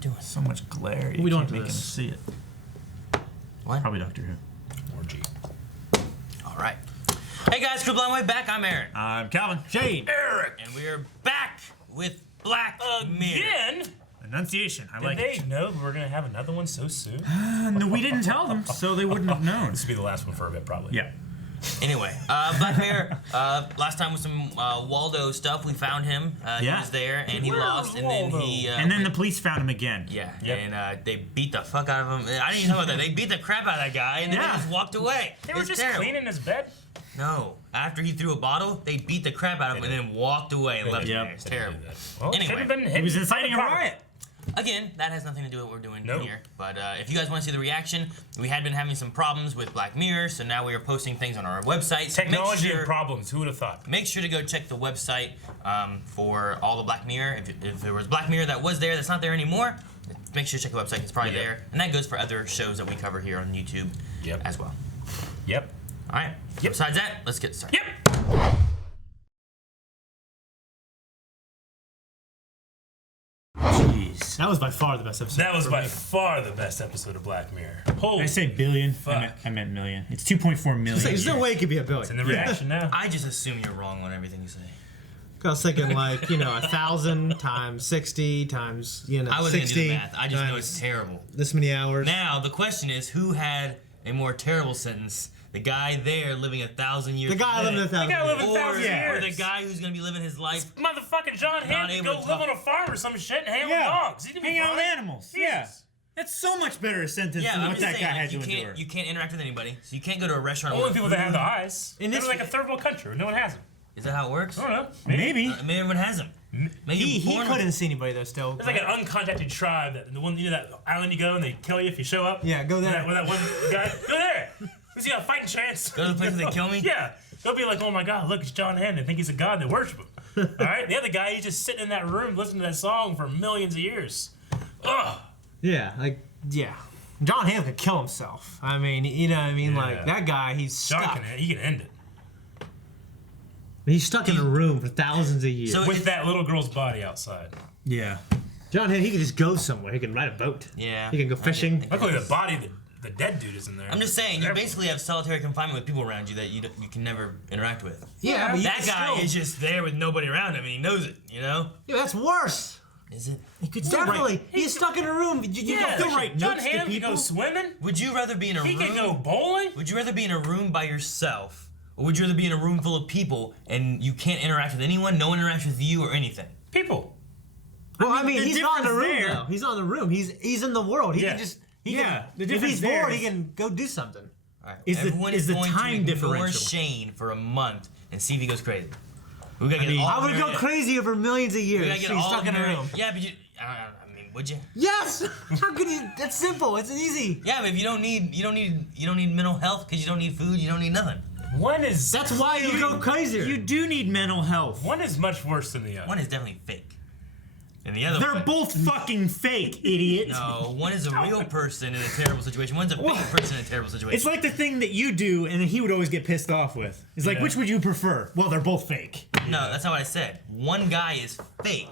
doing? So much glare. We don't can't do make him this. see it. What? Probably Doctor Who. Or G. All right. Hey guys, Crew Blind Way back. I'm Aaron. I'm Calvin. Shane. Eric. And we are back with Black Mirror. Again? Enunciation. I Did like they it. know we're gonna have another one so soon? No, we didn't tell them, so they wouldn't have known. This will be the last one for a bit, probably. Yeah. Anyway, Black Mirror. Last time with some Waldo stuff, we found him. He Yeah. was there, and he Where lost, was and then Waldo? he. And then the police found him again. Yeah, Yep. and they beat the fuck out of him. I didn't even know about that. They beat the crap out of that guy, and then Yeah. they just walked away. They were It's just terrible. cleaning his bed. No, after he threw a bottle, they beat the crap out of him and then walked away and left him Yep. there. It's terrible. Well, Anyway. should have been hit. He was inciting a riot. Again, that has nothing to do with what we're doing Nope. here. But if you guys want to see the reaction, we had been having some problems with Black Mirror, so now we are posting things on our website. Technology and problems. Who would have thought? Make sure to go check the website for all the Black Mirror. If there was Black Mirror that was there that's not there anymore, make sure to check the website. It's probably there. And that goes for other shows that we cover here on YouTube as well. Yep. All right. Yep. Besides that, let's get started. Yep. Jeez. That was by far the best episode. That was for by me. far the best episode of Black Mirror. Holy. Did I say billion? Fuck. I meant million. It's 2.4 million. There's no way it could be a It's in billion. the reaction now. I just assume you're wrong on everything you say. I was thinking like, 1,000 times 60 times, I wasn't 60 gonna do the math. I just know times it's terrible. this many hours. Now the question is, who had a more terrible sentence? The guy there living 1,000 years. The guy living today, 1,000 The guy years. living or, 1,000 years. or the guy who's gonna be living his life. Motherfucking John Hamm able go to live talk. on a farm or some shit and hang out with dogs. He can be Hang out with fine. animals. Jesus. Yeah. That's so much better a sentence Yeah, than I'm what just that saying, guy like, had you to can't endure. you can't interact with anybody, so you can't go to a restaurant. Only with people that have the eyes. In It's this- like a third world country. No one has them. Is that how it works? I don't know. Maybe. Maybe everyone has them. Maybe He you're born with couldn't see anybody though still. It's like an uncontacted tribe. The one, that island you go and they kill you if you show up. Yeah, go there. With that one guy, go there. Who's he got a fighting chance? Go to the place where they kill me? Yeah. They'll be like, oh my God, look, it's John Hamm. They think he's a god. They worship him. All right. The other guy, he's just sitting in that room listening to that song for millions of years. Ugh. Yeah, John Hamm could kill himself. I mean, you know what I mean? Yeah. Like, that guy, he's John stuck. he can end it He's stuck in a room for thousands of years. So- with that little girl's body outside. Yeah. John Hamm, he can just go somewhere. He can ride a boat. Yeah. He can go fishing. Luckily, the body, the dead dude is in there. I'm just saying, you They're- basically have solitary confinement with people around you that you can never interact with. Yeah, but you That can guy still- is just there with nobody around him, and he knows it. You know? Yeah, that's worse. Is it? He could still Definitely. He's stuck in a room. You Yeah, can write John notes to Hamm can people. go swimming. Would you rather be in a He room? can go bowling. Would you rather be in a room by yourself, or would you rather be in a room full of people and you can't interact with anyone? No one interacts with you or anything. People. Well, I mean, the he's not in the room difference there- though. He's not in the room. He's in the world. He Yeah. can just The if difference he's there bored, is- he can go do something. All right. Is the- Everyone is the going time to ignore differential. Shane for a month and see if he goes crazy. We gotta get mean, all I would go Marietta- crazy over millions of We years. gotta get So he's all stuck in a Marietta- room. Yeah, but you. I mean, would you? Yes. How could you? That's simple. It's easy. Yeah, but if you don't need mental health because you don't need food, you don't need nothing. One is That's why you go crazier. You do need mental health. one is much worse than the other. One is definitely fake, and the other They're one. both fucking fake, idiot. No, one is a real person in a terrible situation. One's a fake person in a terrible situation. It's like the thing that you do and he would always get pissed off with. It's like, Yeah. which would you prefer? Well, they're both fake. No, that's not what I said. One guy is fake.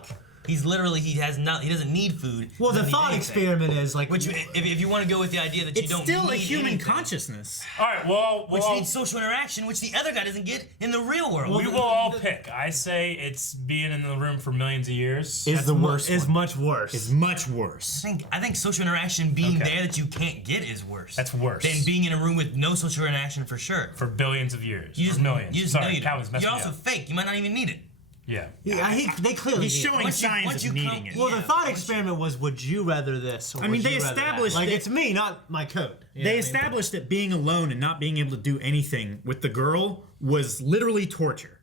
He's literally he doesn't need food. Well, the doesn't need thought anything. experiment is like, Which, if you want to go with the idea that you It's don't still need a human anything, consciousness. All right. Well, which needs social interaction, which the other guy doesn't get in the real world. we will all pick. I say it's being in the room for millions of years. Is the worst is one. much worse. Is much worse. I think social interaction being Okay. there that you can't get is worse. That's worse. Than being in a room with no social interaction for sure. For billions of years. You just or millions. You just Sorry, know you Calvin's don't. messing You're me also up. fake. You might not even need it. Yeah. Yeah, they clearly. He's need it. showing Once you- signs once you of needing come- it. Well, the Yeah, thought once- experiment was: would you rather this? Or I mean, would they you rather that? established like that- it's me, not my code. You know They what I mean? established that being alone and not being able to do anything with the girl was literally torture.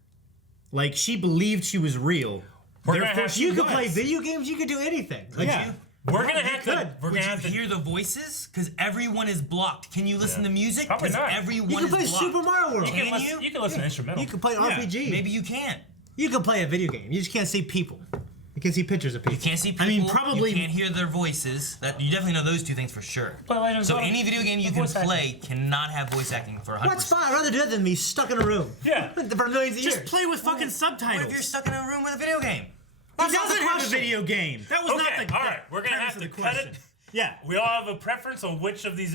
Like, she believed she was real. We're gonna Therefore, have- she You could was. play video games. You could do anything. Like, Yeah. We're gonna have to. could. We're Would gonna you have to hear the voices? Because everyone is blocked. Can you listen Yeah. to music? Probably Because not. everyone You can is play blocked. Super Mario World. Can listen, you? can listen to instrumental. You can play RPG. Maybe you can't. You can play a video game. You just can't see people. You can see pictures of people. You can't see people. I mean, probably- You can't hear their voices. That you definitely know those two things for sure. Play Legend of So Zelda. any video game you With can voice acting. play cannot have voice acting for 100%. What's fine? I'd rather do that than be stuck in a room. Yeah. For millions of Just years. play with fucking What subtitles. if you're stuck in a room with a video game? He doesn't have a video game. That was not Okay, the all right. We're gonna premise have of to the cut question. it. Yeah. We all have a preference on which of these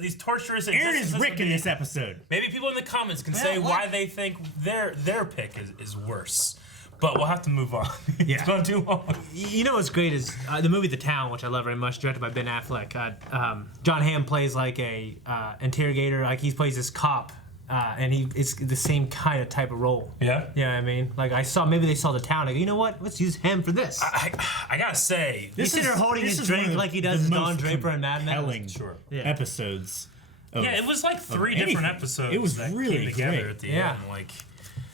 these torturous. Aaron is existences Rick would in be. this episode. Maybe people in the comments can say what? why they think their pick is worse. But we'll have to move on. Yeah. It's gone too long. You know what's great is the movie The Town, which I love very much, directed by Ben Affleck. John Hamm plays like a interrogator, like he plays this cop, and it's the same kind of type of role. Yeah. You know what I mean? Like maybe they saw The Town. I go, you know what? Let's use him for this. I gotta say, He's sitting there holding his drink like he does Don Draper and Mad Men. compelling Sure. Yeah. episodes. Of, yeah, it was like 3 anything. different episodes. It was that really came together great. at the Yeah. end, like.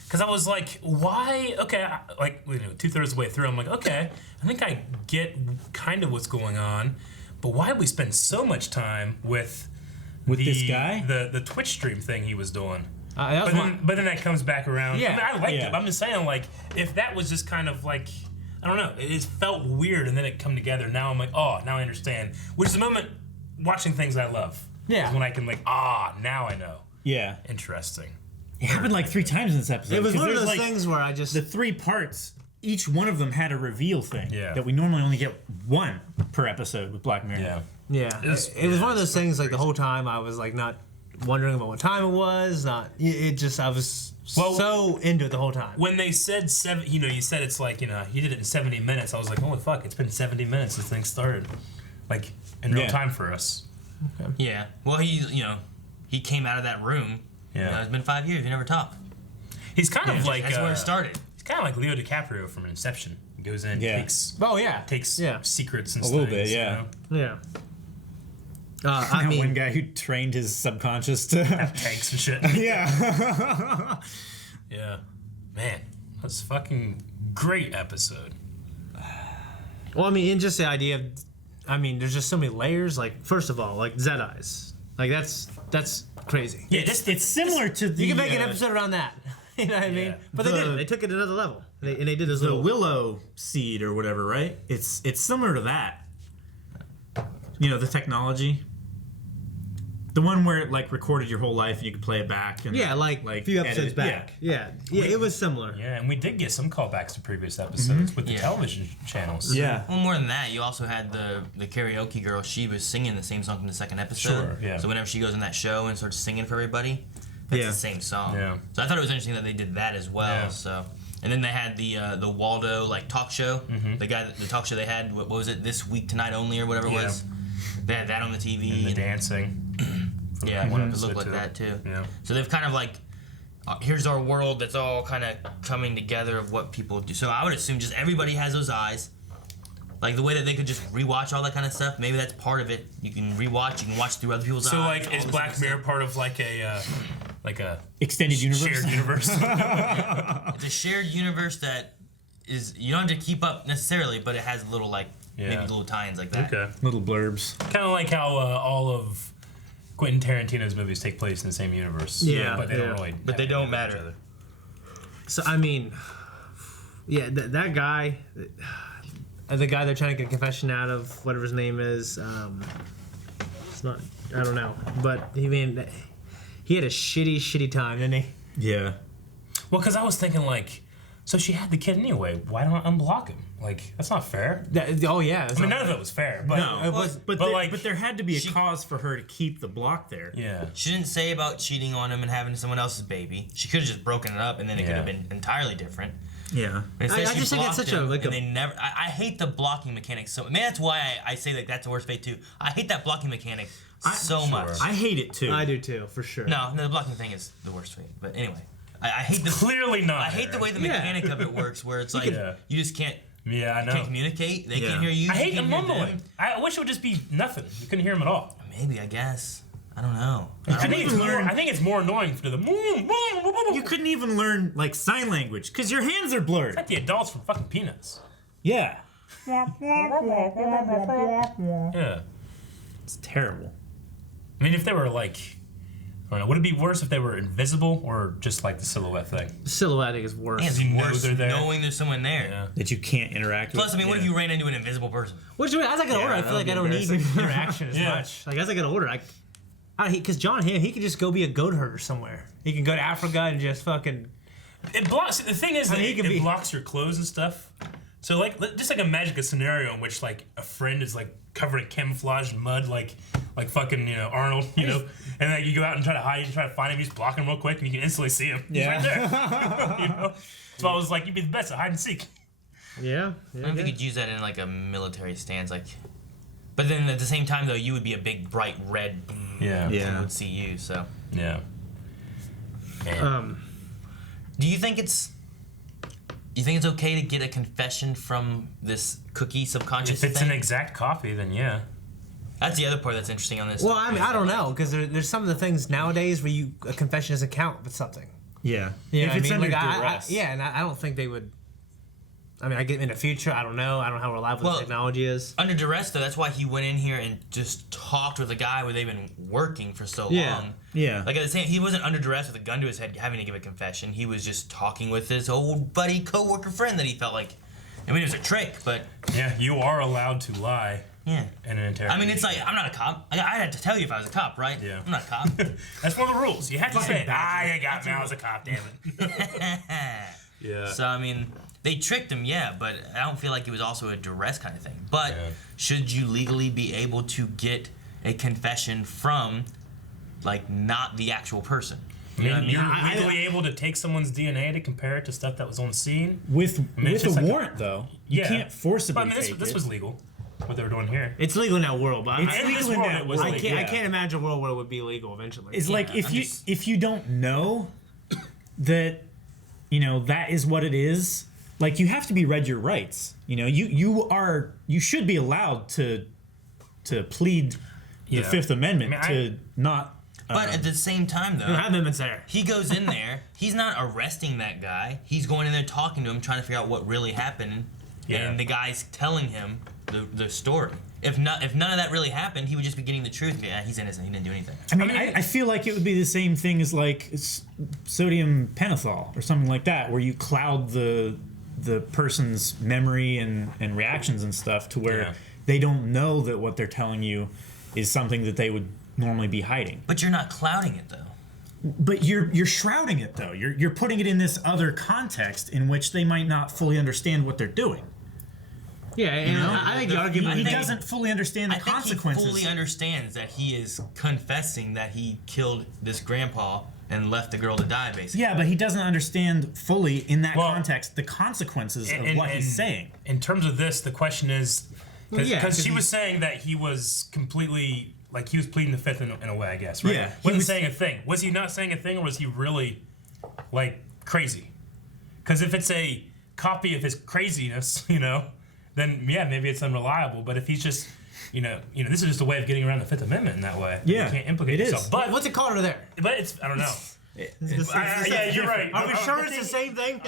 Because I was like, why? Okay, like 2/3 of the way through, I'm like, okay, I think I get kind of what's going on, but why did we spend so much time with this guy? the Twitch stream thing he was doing? That was But then that comes back around. Yeah. I mean, I liked Yeah. it. But I'm just saying, like, if that was just kind of like, I don't know, it felt weird, and then it come together. Now I'm like, oh, now I understand. Which is the moment watching things I love. Yeah. Is when I can like, now I know. Yeah. Interesting. It happened like 3 times in this episode. It was 'cause one of there's, those like, things where I just. The 3 parts, each one of them had a reveal thing. Yeah. That we normally only get 1 per episode with Black Mirror. Yeah. Yeah, it was one of those things. Like the whole time, I was like not wondering about what time it was. I was so into it the whole time. When they said you said it's like, he did it in 70 minutes. I was like, holy fuck, it's been 70 minutes since things started. Like, in real Yeah. time for us. Yeah. Well, he came out of that room. Yeah. It's been 5 years. He never talked. He's kind of like. That's where it started. He's kind of like Leo DiCaprio from Inception. He goes in, Yeah. takes Oh yeah, secrets and A stuff. little bit, yeah. yeah. I That mean, one guy who trained his subconscious to. Tanks and shit. Yeah. Yeah. Man, that's a fucking great episode. well, I mean, and just the idea of, there's just so many layers. Like, first of all, like Zed Eyes, like that's crazy. Yeah, It's similar to the. You can make an episode around that. You know what I mean? Yeah. But they did. They took it another level. And they did this the little. willow seed or whatever, right? It's similar to that. The technology. The one where it like recorded your whole life and you could play it back. And, Yeah, like a few episodes edit it. back. Yeah, it was similar. Yeah, and we did get some callbacks to previous episodes with the Yeah. television channels. Yeah. Well, more than that, you also had the karaoke girl. She was singing the same song from the second episode. Sure, yeah. So whenever she goes in that show and starts singing for everybody, that's Yeah. the same song. Yeah. So I thought it was interesting that they did that as well. Yeah. So, and then they had the Waldo like talk show. Mm-hmm. The talk show they had. What was it? This week tonight only or whatever it Yeah. was. They had that on the TV. And the dancing. Yeah, one it episode looked like too. that too. Yeah. So they've kind of like, here's our world that's all kind of coming together of what people do. So I would assume just everybody has those eyes. Like the way that they could just rewatch all that kind of stuff. Maybe that's part of it. You can rewatch. You can watch through other people's So, eyes. like, all is this Black other Mirror stuff. part of like a Extended universe. shared universe? It's a shared universe that is you don't have to keep up necessarily, but it has little like maybe little tie-ins like that. Okay. Little blurbs. Kind of like how all of Quentin Tarantino's movies take place in the same universe. Yeah, But they don't yeah. really. But they have don't to know each matter. other. So that guy, the guy they're trying to get a confession out of, whatever his name is, it's not. I don't know, but he had a shitty time, didn't he? Yeah. Well, because I was thinking like, so she had the kid anyway. Why don't I unblock him? Like, that's not fair. Oh yeah. I mean, none of it was fair. But No, it was- but there had to be a cause for her to keep the block there. yeah. She didn't say about cheating on him and having someone else's baby. She could have just broken it up, and then it could have been entirely different. Yeah. Instead, I she just think it's blocked such a, him, like and a- they never. I hate the blocking mechanic so. Man, that's why I say that that's the worst fate too. I hate that blocking mechanic so much. I hate it too. I do too, for sure. No, the blocking thing is the worst fate. But anyway, I hate the Clearly not. I hate the way the Yeah. mechanic of it works, where it's like Yeah. you just can't Yeah, I know. can't communicate. They Yeah. can't hear you. I you hate the can't hear mumbling. them. I wish it would just be nothing. You couldn't hear him at all. Maybe I guess. I don't know. I think it's more annoying to the. You couldn't even learn like sign language because your hands are blurred. Like the adults from fucking Peanuts. Yeah. Yeah. It's terrible. I mean, if they were like, I don't know, would it be worse if they were invisible or just like the silhouette thing? Silhouette I think is worse. And it's You know worse they're there. knowing there's someone there. Yeah. That you can't interact with. Plus, I mean, what if you ran into an invisible person? Which as I get older, I that feel like would I be don't need embarrassing. interaction as Yeah. much. Like as I get older, because John Hamm, he could just go be a goat herder somewhere. He can go to Africa and just fucking. It blocks. The thing is, I that mean, he it could be- blocks your clothes and stuff. So like, just like imagine a scenario in which like a friend is like covered in camouflage mud, like fucking Arnold, and then you go out and try to hide, you try to find him, you just block him real quick, and you can instantly see him. He's right there. So I was like, you'd be the best at hide and seek. Yeah. I don't think you'd use that in like a military stance, like. But then at the same time, though, you would be a big bright red. People would see you. So. Yeah. Do you think it's? You think it's okay to get a confession from this cookie subconscious If it's thing? an exact copy, then yeah. That's the other part that's interesting on this. Well, I mean, I don't know, because there's some of the things nowadays where a confession doesn't count with something. Yeah. You know if it's what I mean? under duress. And I don't think they would. I mean, I get in the future. I don't know. I don't know how reliable the technology is. Under duress, though, that's why he went in here and just talked with a guy where they've been working for so long. Yeah. Like at the same, he wasn't under duress with a gun to his head, having to give a confession. He was just talking with his old buddy, coworker friend that he felt like. I mean, it was a trick, but Yeah, you are allowed to lie yeah. in an interrogation. I mean, it's like I'm not a cop. I had to tell you if I was a cop, right? Yeah. I'm not a cop. That's one of the rules. You have to say, you got me. I was a cop, damn it. Yeah. So I mean, they tricked him, yeah, but I don't feel like it was also a duress kind of thing. But should you legally be able to get a confession from, like, not the actual person? I mean, You know what I mean? you're legally able to take someone's DNA to compare it to stuff that was on scene. With it's a just like warrant, though, you can't forcibly But I mean, take this it. was legal. What they were doing here. It's legal in that world, but in this world, it was I legal. can't imagine a world where it would be legal eventually. It's like I'm just- if you don't know that that is what it is, like you have to be read your rights. You should be allowed to plead the Fifth Amendment to not. But at the same time, though, amendments there. he goes in there. He's not arresting that guy. He's going in there talking to him, trying to figure out what really happened. Yeah. And the guy's telling him the story. If none of that really happened, he would just be getting the truth. Yeah, he's innocent. He didn't do anything. I mean, I feel like it would be the same thing as like sodium pentothal or something like that, where you cloud the person's memory and reactions and stuff to where they don't know that what they're telling you is something that they would normally be hiding. But you're not clouding it, though. But you're shrouding it, though. You're putting it in this other context in which they might not fully understand what they're doing. Yeah, and I think the argument He doesn't fully understand the consequences. He fully understands that he is confessing that he killed this grandpa and left the girl to die, basically. Yeah, but he doesn't understand fully in that context the consequences of what he's saying. In terms of this, the question is, because she he's- was saying that he was completely, like he was pleading the fifth in a way, I guess, right? Yeah, Wasn't saying a thing. Was he not saying a thing, or was he really, like, crazy? Because if it's a copy of his craziness, then yeah, maybe it's unreliable. But if he's just, this is just a way of getting around the Fifth Amendment in that way. Yeah, You can't implicate it is. yourself. But what's it called over there? it's, I don't know. Yeah, you're right. Are we sure it's the same thing?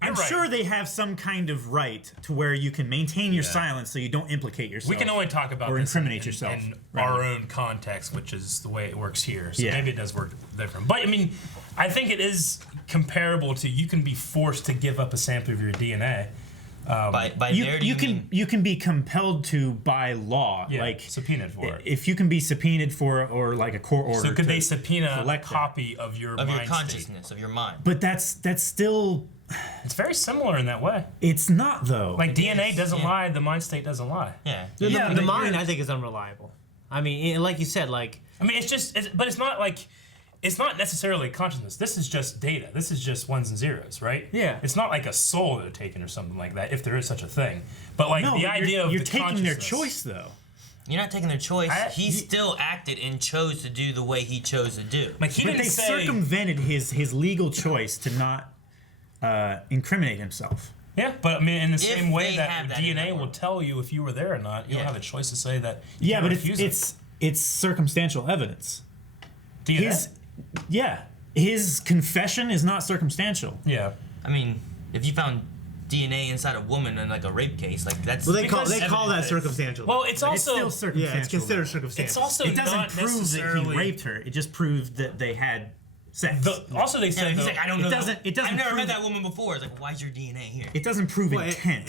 I'm right. sure they have some kind of right to where you can maintain your silence so you don't implicate yourself. We can only talk about or this incriminate in yourself. our own context, which is the way it works here. So Yeah. maybe it does work different. But I mean, I think it is comparable to you can be forced to give up a sample of your DNA. By there, do you mean? You can be compelled to by law, Yeah, like subpoenaed for it. If you can be subpoenaed for it, or like a court order. So could to they subpoena a collect it. copy of your Of your mind consciousness, state? of your mind. But that's still. It's very similar in that way. It's not though. Like DNA is, doesn't yeah. lie, the mind state doesn't lie. Yeah. The mind, I think, is unreliable. I mean, like you said, like I mean, but it's not like. It's not necessarily consciousness. This is just data. This is just ones and zeros, right? Yeah. It's not like a soul they're taking or something like that, if there is such a thing. But like no, the but idea of you're the taking their consciousness- choice though. You're not taking their choice. He still acted and chose to do the way he chose to do. Like he But didn't they say. circumvented his legal choice to not incriminate himself. Yeah, but I mean, in the same way they that have that in DNA their will world. tell you if you were there or not. You don't Yeah. have a choice to say that. You Yeah, can't but refuse it. it's circumstantial evidence. DNA. His confession is not circumstantial. Yeah. I mean, if you found DNA inside a woman in like a rape case, like that's. well, they Because call that evidence- circumstantial. Well, it's It's also still circumstantial. yeah, it's considered though. circumstantial. it's also It doesn't not prove that necessarily. he raped her. It just proved that they had sex. Also, they Yeah, said he's like, I don't know. It doesn't I've never prove- met that woman before. It's like, why's your DNA here? It doesn't prove Well, intent.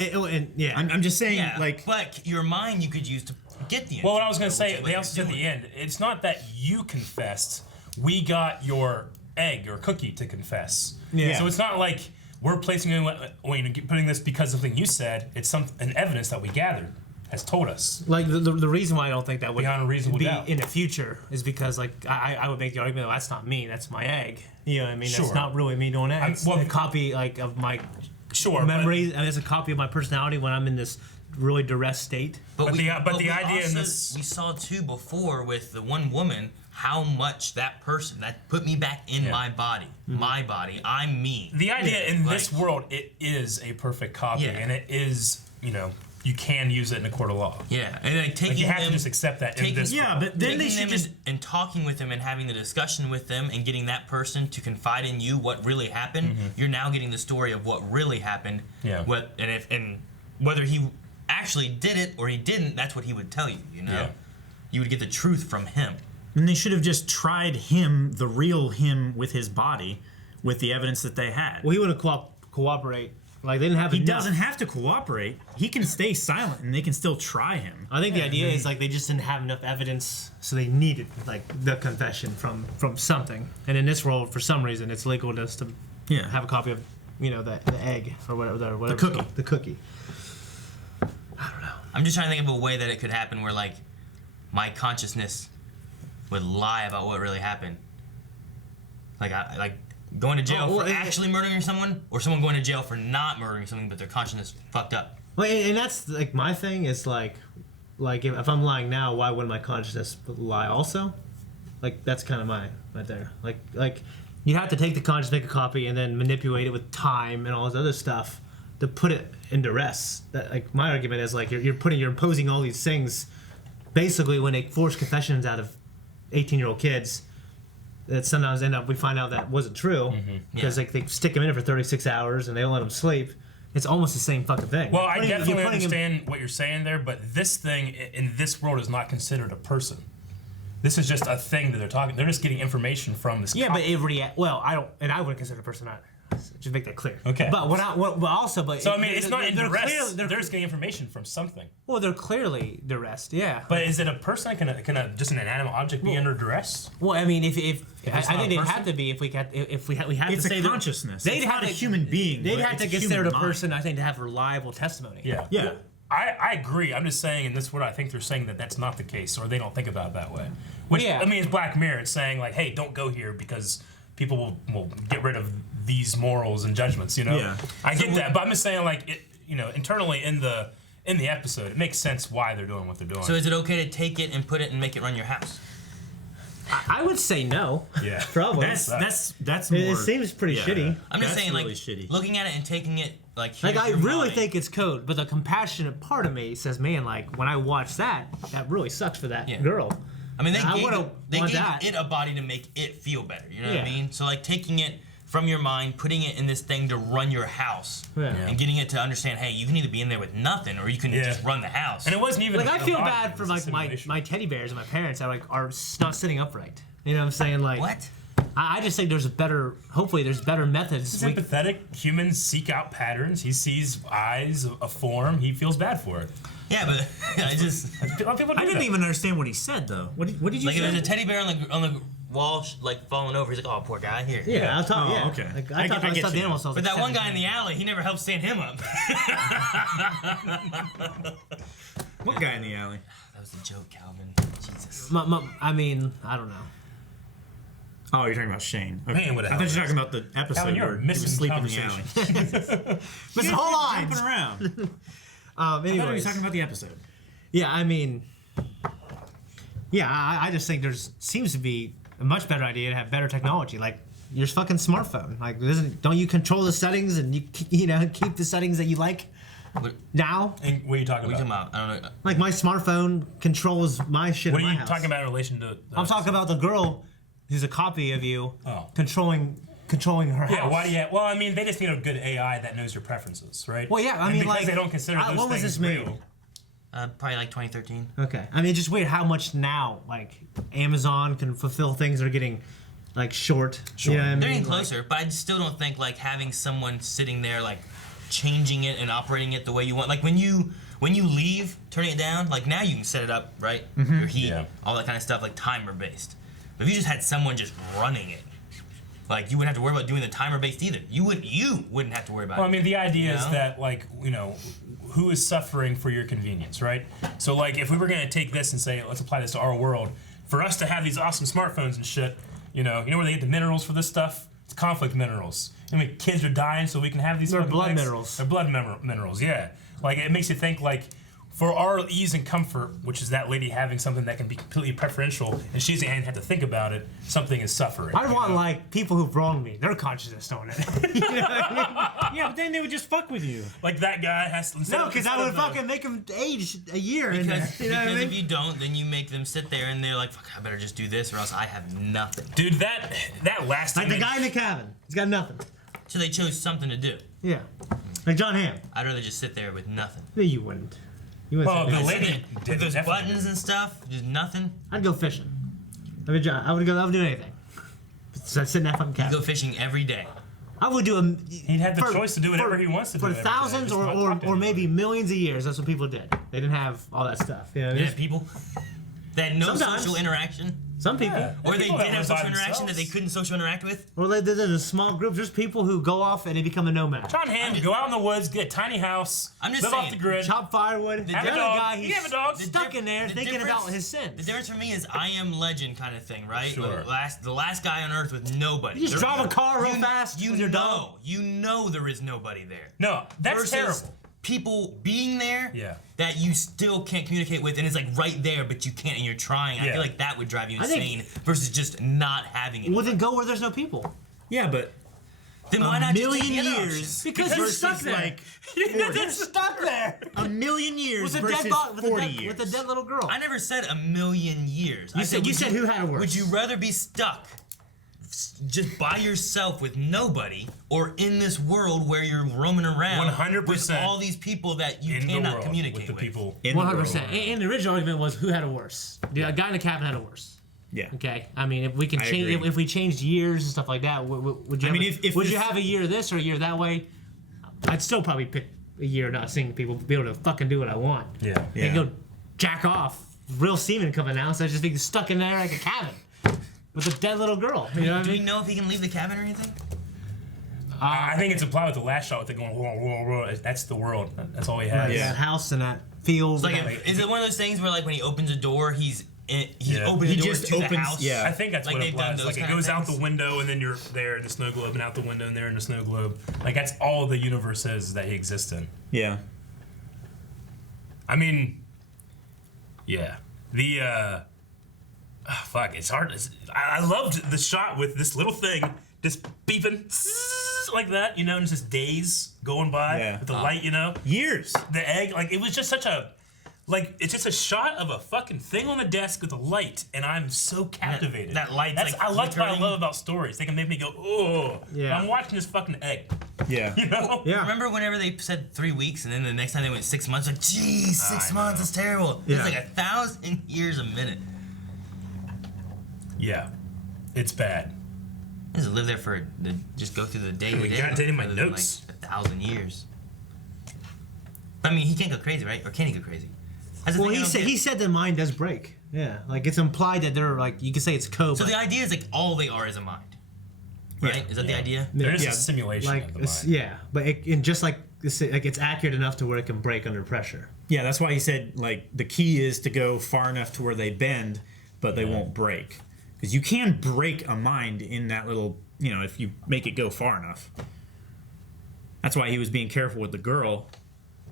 yeah. I'm just saying, Yeah, like, but your mind you could use to get the. Well, what I was going to intent, say, which is they what also said at you're the doing. end, it's not that you confessed. We got your egg or cookie to confess. Yeah. So it's not like we're placing putting this because of something you said. It's an evidence that we gathered has told us. Like the reason why I don't think that would Beyond a reasonable be doubt. in the future is because like I would make the argument, well, that's not me, that's my egg. You know what I mean? Sure. That's not really me doing that. It's well, a copy like of my Sure, memories, and it's a copy of my personality when I'm in this really duress state. But the idea also, in this, we saw too before with the one woman how much that person that put me back in my body, my body, I'm me. The idea in this world, it is a perfect copy, and it is, you can use it in a court of law. Yeah, and like taking you have them, to just accept that in this. Yeah, but then they taking should them just. and talking with them and having the discussion with them and getting that person to confide in you what really happened. You're now getting the story of what really happened. Yeah. And whether he actually did it or he didn't, that's what he would tell you. Yeah. You would get the truth from him. And they should have just tried him, the real him, with his body, with the evidence that they had. Well, he wouldn't cooperate. Like they didn't have. He enough. doesn't have to cooperate. He can stay silent, and they can still try him. I think the idea is like they just didn't have enough evidence, so they needed like the confession from something. And in this world, for some reason, it's legal just to have a copy of the egg or whatever The cookie. The cookie. I don't know. I'm just trying to think of a way that it could happen where like my consciousness would lie about what really happened. Like going to jail for actually murdering someone, or someone going to jail for not murdering someone but their consciousness fucked up. Well, and that's like my thing is like if I'm lying now, why wouldn't my consciousness lie also? Like that's kind of mine right there. Like you have to take the conscious, make a copy, and then manipulate it with time and all this other stuff to put it into rest. That like my argument is like you're imposing all these things. Basically, when they force confessions out of 18-year-old kids, that sometimes we find out that wasn't true because like they stick them in it for 36 hours and they don't let them sleep. It's almost the same fucking thing. Well, I definitely understand what you're saying there, but this thing in this world is not considered a person. This is just a thing that they're talking. They're just getting information from this. Yeah, but it I wouldn't consider a person either. Just make that clear. Okay. But So I mean, it's not in duress. They're They're just getting information from something. Well, they're clearly duress. Yeah. But is it a person? Can just an inanimate object be under duress? Well, I mean, if I it's think not a they'd person? have to be if we had It's to say a consciousness. They'd It's have not a to- human being. They'd but have it's to a consider human the mind. person, I think, to have reliable testimony. Yeah. Yeah. I agree. I'm just saying in this world, I think they're saying that that's not the case, or they don't think about it that way. Which Yeah. I mean, it's Black Mirror. It's saying like, hey, don't go here because people will get rid of these morals and judgments. Yeah. I get that, but I'm just saying like internally in the episode, it makes sense why they're doing what they're doing. So is it okay to take it and put it and make it run your house? I would say no. Yeah. Probably. That's more. It seems pretty shitty. I'm just That's saying, like, really shitty. looking at it and taking it, like I here's your really mind. think it's code, but the compassionate part of me says, man, like when I watch that really sucks for that girl. I mean, I they would've gave want that. it a body to make it feel better. You know what I Yeah. mean? So like taking it from your mind, putting it in this thing to run your house, Yeah. and getting it to understand, hey, you can either be in there with nothing, or you can just run the house. and it wasn't even Like I feel body, bad it for was a like simulation. my teddy bears and my parents that are not sitting upright. You know what I'm saying? Like What? I just think hopefully there's better methods. He's empathetic. Humans seek out patterns. He sees eyes, a form. He feels bad for it. Yeah, but I just A lot of people do I didn't that. even understand what he said though. What did you like if say? there's a teddy bear on the wall, like falling over. He's like, oh, poor guy here. Yeah, I'll talk. Oh, Yeah, okay. Like, I I get- talk I about get stuffed you. animals. But that one guy in the alley, he never helped stand him up. What guy in the alley? That was a joke, Calvin. Jesus. I mean, I don't know. Oh, you're talking about Shane. Okay. Man, what a I thought you were hell talking about the episode Calvin, you're where he missing was sleeping in the alley. conversation. But You hold guys on. keep jumping around. I thought he was Anyways, talking about the episode. yeah, I mean, yeah, I just think seems to be a much better idea to have better technology, like your fucking smartphone. Like, don't you control the settings and you keep the settings that you like What now? And what are you talking are you about? talking about? I don't know. Like my smartphone controls my shit What in are my you house. talking about in relation to? I'm talking about the girl who's a copy of you Oh. controlling her house. Yeah, why do you? Well, I mean, they just need a good AI that knows your preferences, right? Well, yeah, I And mean, because like, they don't consider those when was things this made? real. Probably like 2013. Okay. I mean, it's just weird how much now, like, Amazon can fulfill things that are getting, like, short. Sure. You know what I mean? They're getting Like, closer, but I still don't think like having someone sitting there like changing it and operating it the way you want. Like when you leave, turning it down. Like now you can set it up right, your heat, Yeah. all that kind of stuff, like timer based. But if you just had someone just running it, Like, you wouldn't have to worry about doing the timer based either. You wouldn't have to worry about it. Well, I mean, the idea is know? that, like, who is suffering for your convenience, right? So, like, if we were going to take this and say, let's apply this to our world, for us to have these awesome smartphones and shit, you know where they get the minerals for this stuff? It's conflict minerals. I mean, kids are dying so we can have these. They're fucking blood things. minerals. They're blood minerals, yeah. Like, it makes you think, like, for our ease and comfort, which is that lady having something that can be completely preferential, and she doesn't even have to think about it, something is suffering. I want like people who've wronged me, their consciousness on it. You know what I mean? Yeah, but then they would just fuck with you. Like that guy has to. No, because I would fucking make them age a year. Because, you know what I because mean? if you don't, then you make them sit there and they're like, fuck, I better just do this or else I have nothing. Dude, that last Like the image- guy in the cabin, he's got nothing. So they chose something to do. Yeah, like John Hamm. I'd rather just sit there with nothing. No, you wouldn't. You wouldn't. Well, say the that. lady With did those definitely. buttons and stuff, just nothing. I'd go fishing. I would do anything. So I'd sit in that fucking You cabin. go fishing every day. I would do a. He'd have the choice to do whatever he wants to do for every day. thousands Just or, not or, talk to or maybe anybody. millions of years. That's what people did. They didn't have all that stuff. You know, They had people that had no Sometimes. social interaction. some people. Yeah. Or they People did that have live by social interaction that they themselves. couldn't social interact with. Or there's a small group. There's people who go off and they become a nomad. John Hamm, go out in the woods, get a tiny house, I'm just live off saying, the grid. Chop firewood. The have a other dog. guy, You he's have a dog. stuck in there The thinking difference- about his The sins. difference for me is I am legend kind of thing, right? Sure. Like the last guy on earth with nobody. You just There- drive a car real fast You with your know, dog. you know there is nobody there. No, that's Versus terrible. people being there Yeah. that you still can't communicate with, and it's like right there, but you can't, and you're trying. I Yeah. feel like that would drive you I think- insane versus just not having it. Well, then go where there's no people. Yeah, but Then why not just take million the other years. option? Because you're versus, stuck there. like, You're stuck there. a million years With a versus dead body, 40 years. with a dead little girl. I never said a million years. I You said who had it worse. Would you rather be stuck just by yourself with nobody, or in this world where you're roaming around 100% with all these people that you In the cannot world communicate with the people. In the 100%. world. And the original argument was who had it worse. A guy in the cabin had it worse. Yeah. Okay, I mean, if we can I change, agree. if we changed years and stuff like that, would you? I mean, have if would you this- have a year this or a year that way? I'd still probably pick a year not seeing people, be able to fucking do what I want. Yeah. Yeah. And go jack off. Real semen coming out, so I just being stuck in there like a cabin with a dead little girl. You know what I Do we mean? know if he can leave the cabin or anything? I think it's implied with the last shot with it going, whoa, whoa, whoa. That's the world. That's all he has. Yeah. That house and that field. It's like, and is it one of those things where like when he opens a door, he's opening He the door just to the opens- house? yeah. I think that's Like what it they've done was. those Like it kind of goes out things. the window and then you're there in the snow globe and out the window and there in the snow globe. Like that's all the universe is that he exists in. Yeah. I mean, yeah. The fuck, it's hard. I loved the shot with this little thing just beeping like that, you know, and just days going by Yeah. with the light, you know. Years. The egg, like it was just such a, like it's just a shot of a fucking thing on the desk with a light, and I'm so captivated. that light's, That's like, I like what I flickering. love about stories. They can make me go, oh, Yeah. I'm watching this fucking egg. Yeah. You know? Yeah. Remember whenever they said 3 weeks and then the next time they went 6 months? Like, geez, six I months know. is terrible. Yeah. It's like 1,000 years a minute. Yeah, it's bad. Just live there for just go through the day to We day. got it in my rather than, notes. Like 1,000 years. I mean, he can't go crazy, right? Or can he go crazy? That's the well, thing I he don't said get. he said the mind does break. Yeah, like it's implied that they're like you can say it's code. So but the idea is like all they are is a mind, right? Is that the idea? There is Yeah. a simulation like of the it's, mind. yeah, but and just like it's accurate enough to where it can break under pressure. Yeah, that's why he said like the key is to go far enough to where they bend, but they won't break. Because you can break a mind in that little, you know, if you make it go far enough. That's why he was being careful with the girl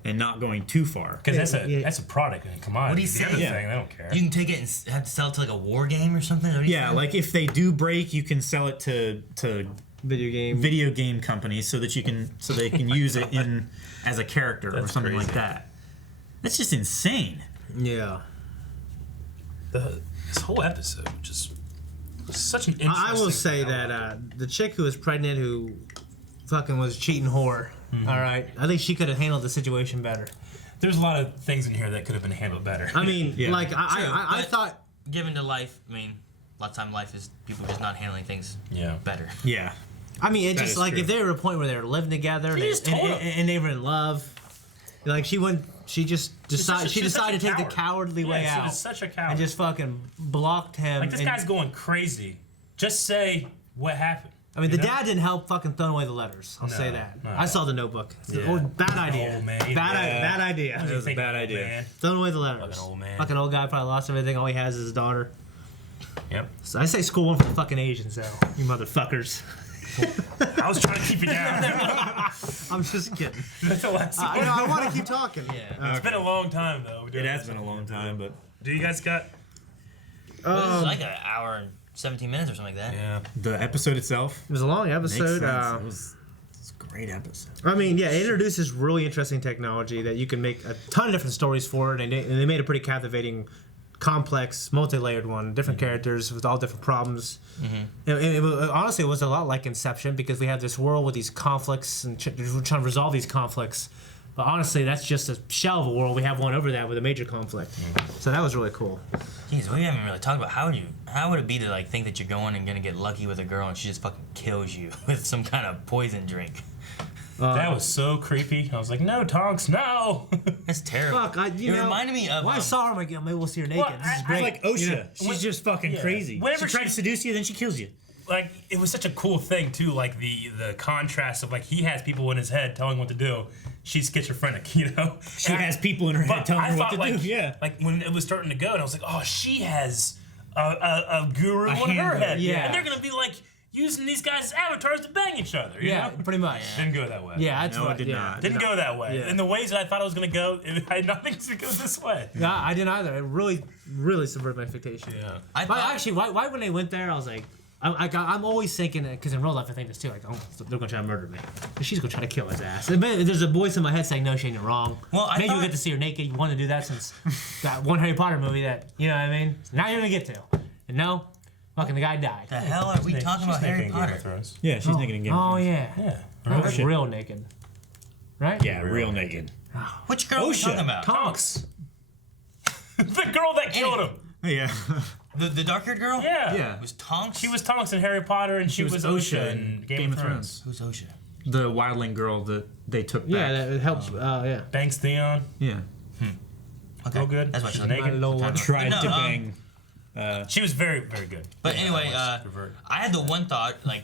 and not going too far. Because Yeah. that's a product and a commodity. What do you The say? other Yeah. thing, they don't care. You can take it and have to sell it to like a war game or something? Is that what he Yeah, said? like if they do break, you can sell it to Video game. video game companies so that they can use it in as a character or That's something like crazy. that. That's just insane. Yeah. This whole episode just was such an interesting. I will say that the chick who was pregnant who fucking was cheating whore. All right, I think she could have handled the situation better. there's a lot of things in here that could have been handled better. I mean, Yeah. like True, I but thought. given to life, I mean, a lot of time life is people just not handling things yeah. better. Yeah. I mean, it That just is like true. if they were at a point where they were living together and, just told him. and they were in love, like she went, she just decided she's such to a take the coward. cowardly way Yeah, she out was such a coward. and just fucking blocked him. Like this and- guy's going crazy. Just say what happened. I mean, the dad didn't help fucking throwing away the letters. I'll say that. no. I saw the Notebook. Yeah. Bad idea. Old man. Bad idea. That was a bad idea. Man. Throwing away the letters. Fucking old man. Fucking old guy probably lost everything. All he has is his daughter. Yep. So I say school one for the fucking Asians, though. You motherfuckers. I was trying to keep you down. I'm just kidding. That's the last one. I want to keep talking. Yeah. It's been a long time though. It has been a long time, but Do you guys got? Well, this is like an hour and 17 minutes or something like that. Yeah. the episode itself It was a long makes episode. sense. It was a great episode. I mean, yeah, it introduces really interesting technology that you can make a ton of different stories for it, and they made a pretty captivating, complex, multi-layered one. Different characters with all different problems. Honestly, it was a lot like Inception because we have this world with these conflicts and we're trying to resolve these conflicts. But honestly, that's just a shell of a world. We have one over that with a major conflict. So that was really cool. Jeez, we haven't really talked about how would it be to like think that you're going and gonna get lucky with a girl and she just fucking kills you with some kind of poison drink. That was so creepy. I was like, no, Tonks, no. That's terrible. Fuck, it reminded me of. When I saw her, I'm like, yeah, maybe we'll see her naked. Well, This is I- great. Like OSHA, You know, she's just fucking crazy. Whenever She tried she- to seduce you, then she kills you. Like it was such a cool thing too. Like the contrast of like he has people in his head telling him what to do. She's schizophrenic, you know. She And has people in her head but telling I her what thought, to like, do. Yeah. Like when it was starting to go, and I was like, oh, she has a guru in her handler, head. yeah. And they're gonna be like using these guys as avatars to bang each other. You yeah, know? pretty much. Didn't go that way. Yeah, that's No, it what. did yeah. not. Didn't go that way. Yeah. In the ways that I thought it was gonna go, it had nothing to go this way. No, I didn't either. It really, really subverted my expectations. Yeah. I But thought, actually, why when they went there, I was like, I'm always thinking, because in real life I think this too, like, oh, they're gonna try to murder me. But she's gonna try to kill his ass. And there's a voice in my head saying, no, she ain't wrong. Well, I maybe you'll thought- get to see her naked. You want to do that since that one Harry Potter movie that, you know what I mean? Now you're gonna get to. And no, fucking the guy died. the hell are we talking about Harry Game of Potter? Thrones. Yeah, she's naked in Game of Oh Thrones. yeah. Yeah. Oh, that's shit. real naked. Right? Yeah, real naked. Which girl are we OSHA. talking about? Tonks. The girl that killed him. Yeah. The dark-haired girl? Yeah. Yeah. It was Tonks? She was Tonks in Harry Potter, and she was OSHA in Game of Thrones. Who's OSHA? The wildling girl that they took back. Yeah, that helps. Yeah. Banks Theon. Yeah. Okay. Real good. That's what She's she's naked. My lord. Tried No, to bang. She was very, very good. But anyway, I had the one thought, like,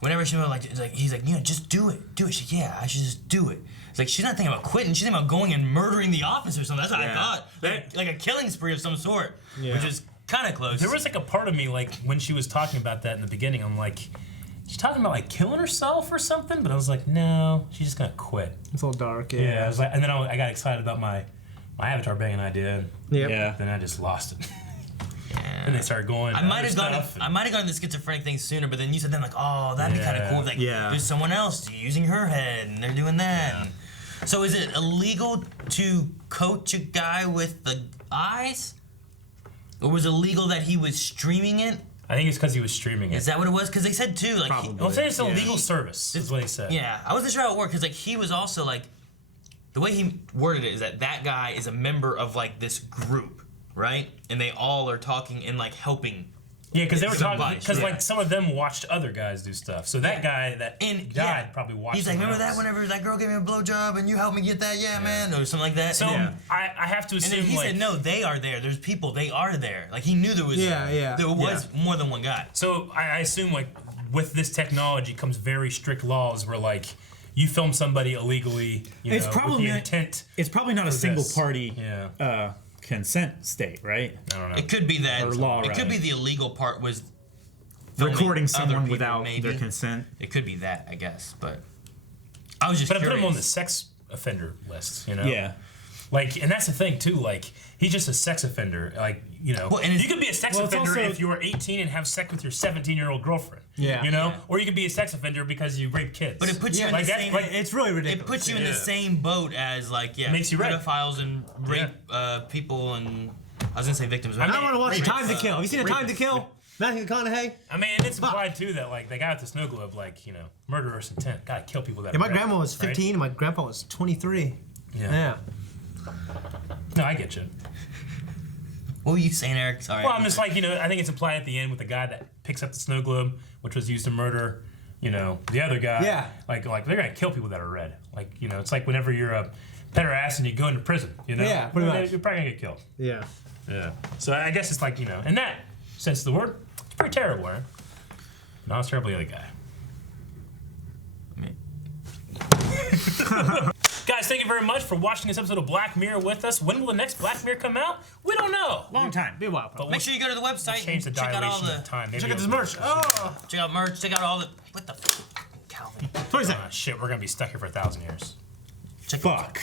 whenever she was like, he's like, just do it. She's like, yeah, I should just do it. It's like, she's not thinking about quitting. She's thinking about going and murdering the office or something. That's what I thought. Like a killing spree of some sort, which is kind of close. There was like a part of me, like, when she was talking about that in the beginning, I'm like, she's talking about like killing herself or something? But I was like, no, she's just gonna quit. It's all dark. Yeah, I was like, and then I got excited about my avatar banging idea, and Yep. Yeah. then I just lost it. Yeah. And they started going. I might have gone to the schizophrenic thing sooner, but then you said then like, oh, that'd be kind of cool. If, like, there's someone else using her head, and they're doing that. So is it illegal to coach a guy with the eyes, or was it illegal that he was streaming it? I think it's because he was streaming it. Is that what it was? Because they said too, like, Probably. I'll say it's a legal service. Is what he said. yeah, I wasn't sure how it worked because like he was also like, the way he worded it is that guy is a member of like this group, right? And they all are talking and like helping. Yeah, because they were talking Somebody, because yeah. like some of them watched other guys do stuff. So that guy that died probably watched. He's like, someone remember that else. whenever that girl gave me a blowjob and you helped me get that, man, or something like that. So and then, I have to and assume then he like said, no, they are there. There's people. They are there. Like he knew there was. Yeah. There was more than one guy. So I assume like with this technology comes very strict laws where like you film somebody illegally, you It's know, probably with the not- intent. It's probably not a single this. party Yeah. consent state, right? I don't know. It could be that. Or law, it could rather. be the illegal part was filming Recording other someone people, without maybe. their consent. It could be that, I guess. But I was just But I put curious. him on the sex offender list, you know. Yeah. Like, and that's the thing too. Like, he's just a sex offender. Like, you know, Well, and it's- you could be a sex well, it's offender also- if you were 18 and have sex with your 17-year-old girlfriend. Yeah. You know, Yeah. or you could be a sex offender because you rape kids. But it puts you in like the that's same. like It's really it ridiculous. puts you in the Yeah. same boat as like Makes you rape. pedophiles and rape people and I was gonna say victims. But I don't want to watch rape, Time to Kill. Have you seen a Time to Kill? Matthew McConaughey. I mean, and it's implied too that like they got at the snow globe, like, you know, murderous intent, gotta kill people that. Yeah, are my raped, grandma was right? 15 and my grandpa was 23. Yeah. No, I get you. What were you saying, Eric? Sorry. Well, I'm just like, you know, I think it's implied at the end with the guy that picks up the snow globe, which was used to murder, you know, the other guy. Yeah. Like they're gonna kill people that are red. Like, you know, it's like whenever you're a pederast and you go into prison, you know. Yeah, pretty much. You're probably gonna get killed. Yeah. Yeah. So I guess it's like, you know, in that sense of the word, it's pretty terrible, right? Not as terrible the other guy. Guys, thank you very much for watching this episode of Black Mirror with us. When will the next Black Mirror come out? We don't know. Long time. Be a while. But Make sure you go to the website change the and check out all dilation the of time. Maybe Check out this it'll- merch. Oh, check out merch. Check out all the what the Calvin. 27. Shit, we're gonna be stuck here for 1,000 years. Check Fuck.